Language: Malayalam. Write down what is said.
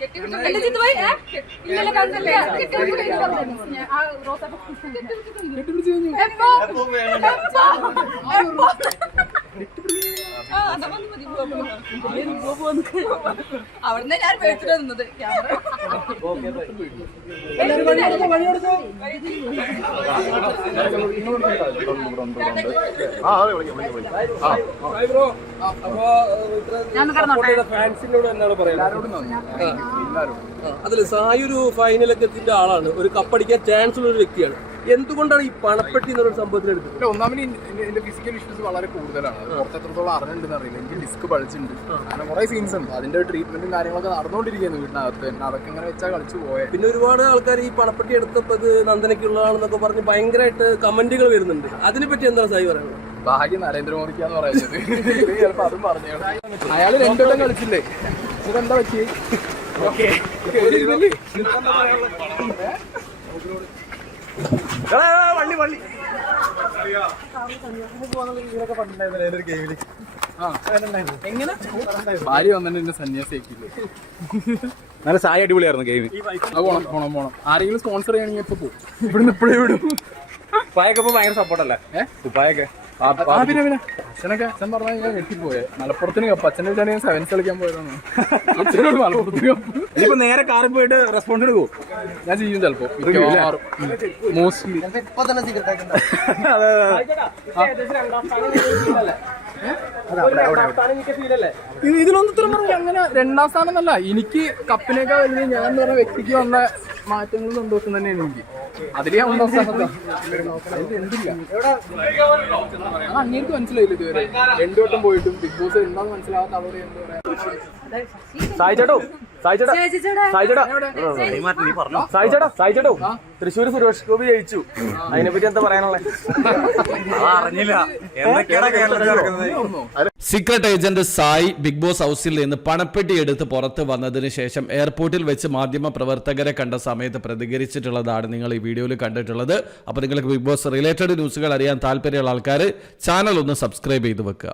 കെട്ടിപിടിച്ചു കഴിഞ്ഞു കെട്ടിപിടിച്ചു കഴിഞ്ഞു അവിടുന്ന് ഞാൻ പേട്ടിട്ട് നിന്നത് അതല്ലേ സായി ഒരു ഫൈനലൊക്കെ എത്തിന്റെ ആളാണ് ഒരു കപ്പടിക്കാൻ ചാൻസ് ഉള്ള ഒരു വ്യക്തിയാണ് എന്തുകൊണ്ടാണ് ഈ പണപ്പെട്ടി എന്നൊരു സംഭവത്തിൽ എടുത്തത് ഒന്നാമത് എന്റെ ഫിസിക്കൽ ഇഷ്യൂസ് വളരെ കൂടുതലാണ് പുറത്തെത്രത്തോളം അറിഞ്ഞിട്ട് അറിയില്ല എനിക്ക് ഡിസ്ക് പഠിച്ചിട്ട് അങ്ങനെ കുറെ സീൻസ് ഉണ്ട് അതിന്റെ ട്രീറ്റ്മെന്റും കാര്യങ്ങളൊക്കെ നടന്നുകൊണ്ടിരിക്കുന്നു വീട്ടിനകത്ത് തന്നെ അതൊക്കെ ഇങ്ങനെ വെച്ചാൽ കളിച്ചു പോയത് പിന്നെ ഒരുപാട് ആൾക്കാർ ഈ പണപ്പെട്ടി എടുത്തപ്പോൾ നന്ദനക്കുള്ളതാണെന്നൊക്കെ പറഞ്ഞ് ഭയങ്കരമായിട്ട് കമന്റുകൾ വരുന്നുണ്ട് അതിനെപ്പറ്റി എന്താ സായി പറയുന്നത് ഭാഗ്യ നരേന്ദ്രമോദിക്ക് അയാള് രണ്ടെണ്ണം കളിച്ചില്ലേ എന്താ പറ്റി ഓക്കെ ഓക്കെ ഒരു ഇതില്ലേ ഇതിനെന്താ പറയാനുള്ളത് പണം ഉണ്ടേ ഓക്കെ ഭാര്യ വന്നിട്ട് എന്നെ സന്യാസിക്കില്ലേ നല്ല സായി അടിപൊളിയായിരുന്നു ഗെയിം പോണം പോണം പോണം ആരെങ്കിലും സ്പോൺസർ ചെയ്യണമെങ്കിൽ ഇപ്പൊ പോകും ഇവിടുന്ന് ഇപ്പോഴേ വിടും ഉപ്പായൊക്കെ ഇപ്പൊ ഭയങ്കര സപ്പോർട്ടല്ലേ ഏഹ് ഉപ്പായൊക്കെ നേരെ കാറിൽ പോയിട്ട് റെസ്പോണ്ട് എടുക്കുമോ ഞാൻ ചെയ്യും ചെലപ്പോ ഇതിലൊന്നും ഇത്ര പറഞ്ഞു അങ്ങനെ രണ്ടാം സ്ഥാനം അല്ല എനിക്ക് കപ്പിനേക്കാൾ ഞാൻ പറഞ്ഞ വ്യക്തിക്ക് വന്ന മാറ്റങ്ങളും സന്തോഷം തന്നെയാണ് എനിക്ക് അതിൽ ഞാൻ അങ്ങനെ മനസ്സിലായില്ല ഇതുവരെ രണ്ടുവട്ടം പോയിട്ടും ബിഗ് ബോസ് എന്താന്ന് മനസ്സിലാവാത്ത അവർ എന്താ പറയാ തൃശ്ശൂർ സുരേഷ് ഗോപി ജയിച്ചു അതിനെ പറ്റി എന്താ പറയാനുള്ളത് secret agent Sai big boss ഹൗസിൽ നിന്ന് പണപ്പെട്ടി എടുത്ത് പുറത്ത് വന്നതിന് ശേഷം എയർപോർട്ടിൽ വെച്ച് മാധ്യമ പ്രവർത്തകരെ കണ്ട സമയത്ത് പ്രതികരിച്ചിട്ടുള്ളതാണ് നിങ്ങൾ ഈ വീഡിയോയിൽ കണ്ടിട്ടുള്ളത് അപ്പൊ നിങ്ങൾക്ക് ബിഗ് ബോസ് റിലേറ്റഡ് ന്യൂസുകൾ അറിയാൻ താല്പര്യമുള്ള ആൾക്കാർ ചാനൽ ഒന്ന് സബ്സ്ക്രൈബ് ചെയ്ത് വെക്കുക